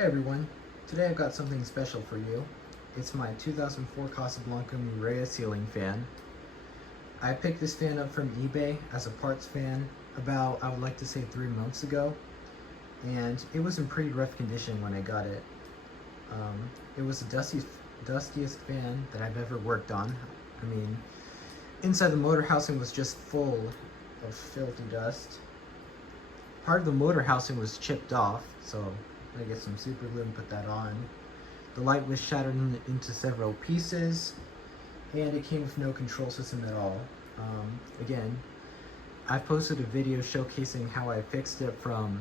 Hey everyone, today I've got something special for you. It's my 2004 Casablanca Moorea ceiling fan. I picked this fan up from eBay as a parts fan about, I would like to say, 3 months ago, and it was in pretty rough condition when I got it. It was the dustiest fan that I've ever worked on. I mean, inside the motor housing was just full of filthy dust. Part of the motor housing was chipped off, so I get some super glue and put that on. The light was shattered into several pieces, and it came with no control system at all. Again, I've posted a video showcasing how I fixed it from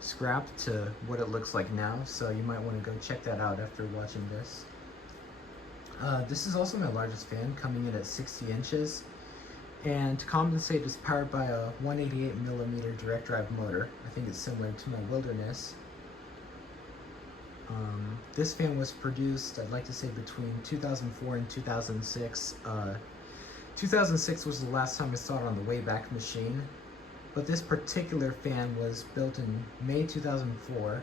scrap to what it looks like now, so you might want to go check that out after watching this. This is also my largest fan, coming in at 60 inches, and to compensate, it's powered by a 188mm direct drive motor. I think it's similar to my Wilderness. This fan was produced, I'd like to say, between 2004 and 2006. 2006 was the last time I saw it on the Wayback Machine, but this particular fan was built in May 2004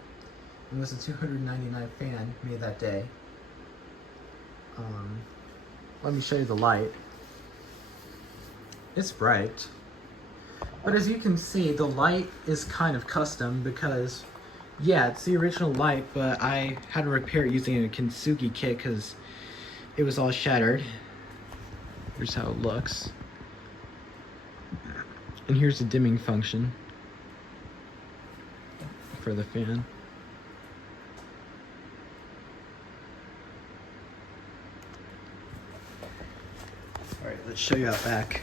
and was a $299 fan made that day. Let me show you the light. It's bright, but as you can see, the light is kind of custom because, yeah, it's the original light, but I had to repair it using a Kintsugi kit because it was all shattered. Here's how it looks. And here's the dimming function for the fan. Alright, let's show you out back.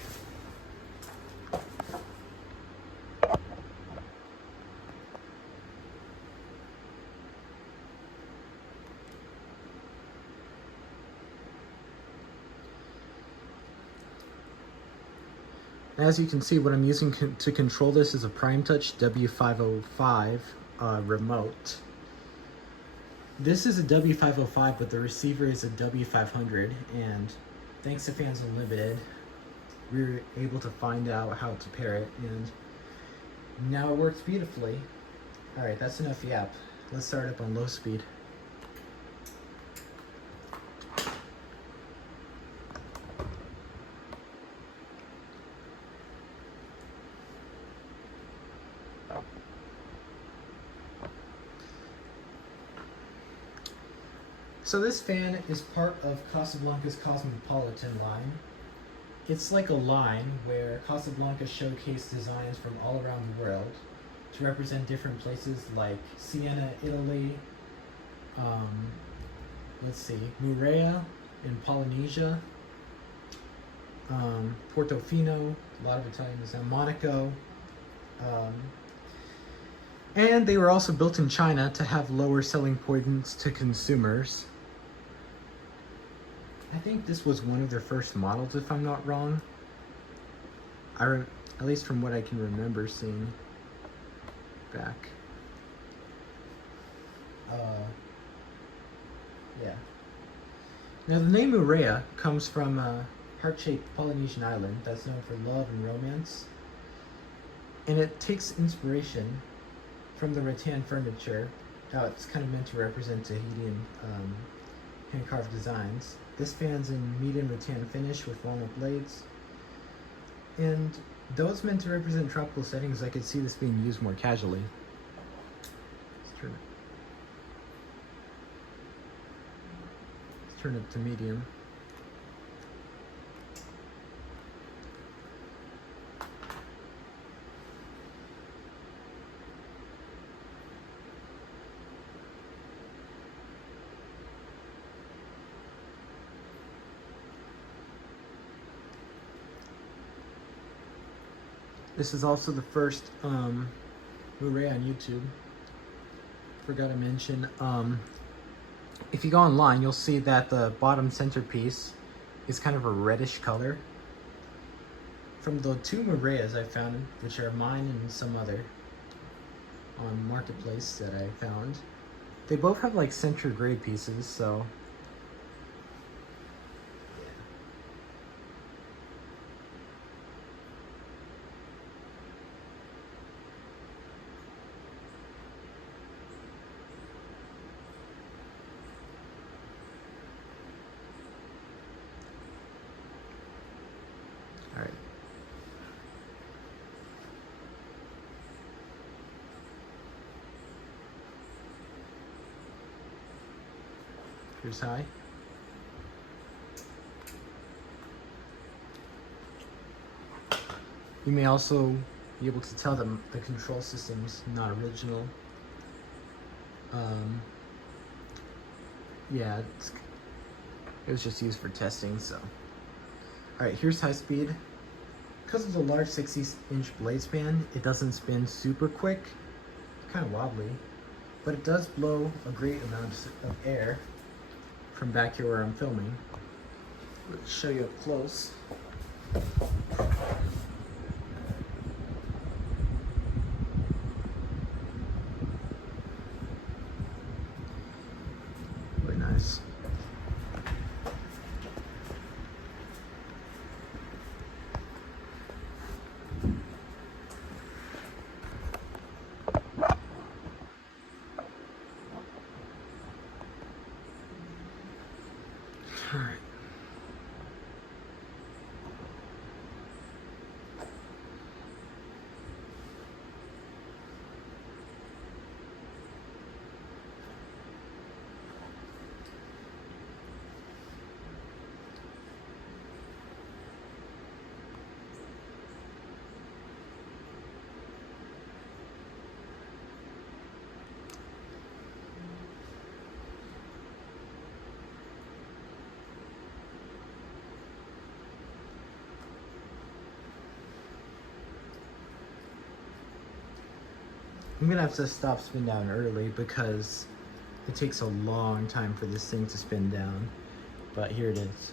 As you can see, what I'm using to control this is a PrimeTouch W505 remote. This is a W505, but the receiver is a W500, and thanks to Fans Unlimited, we were able to find out how to pair it, and now it works beautifully. Alright, that's enough yap. Let's start up on low speed. So this fan is part of Casablanca's Cosmopolitan line. It's like a line where Casablanca showcased designs from all around the world to represent different places like Siena, Italy, Moorea in Polynesia, Portofino, a lot of Italian design, Monaco, and they were also built in China to have lower selling points to consumers. I think this was one of their first models, if I'm not wrong. At least from what I can remember seeing back. Yeah. Now the name Moorea comes from a heart-shaped Polynesian island that's known for love and romance. And it takes inspiration from the rattan furniture. Now it's kind of meant to represent Tahitian hand-carved designs. This fan's in medium rattan finish with walnut blades. And though it's meant to represent tropical settings, I could see this being used more casually. Let's turn it to medium. This is also the first Moorea on YouTube. Forgot to mention, if you go online, you'll see that the bottom centerpiece is kind of a reddish color. From the 2 Mooreas I found, which are mine and some other on Marketplace that I found, they both have like center gray pieces, so Here's high. You may also be able to tell them the control system's not original. Yeah, it was just used for testing, so. Alright, here's high speed. Because of the large 60-inch blade span, it doesn't spin super quick. It's kind of wobbly, but it does blow a great amount of air from back here where I'm filming. Let's show you up close. Really nice. All right. I'm gonna have to stop spin down early because it takes a long time for this thing to spin down, but here it is.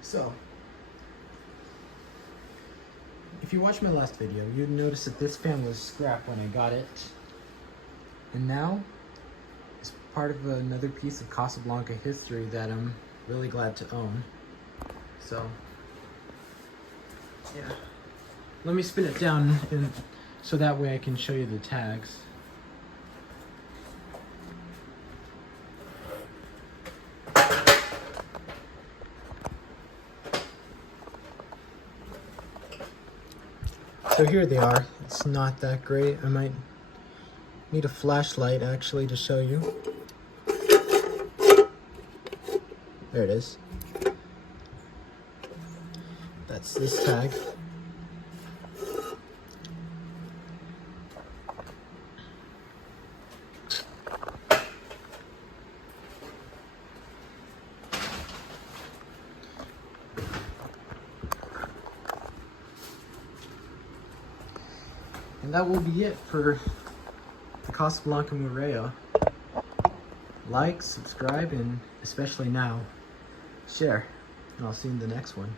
So, if you watched my last video, you'd notice that this fan was scrapped when I got it. And now, it's part of another piece of Casablanca history that I'm really glad to own. So, yeah. Let me spin it down so that way I can show you the tags. So here they are. It's not that great. I might need a flashlight actually to show you. There it is. That's this tag. And that will be it for the Casablanca Moorea. Like, subscribe, and especially now, share. And I'll see you in the next one.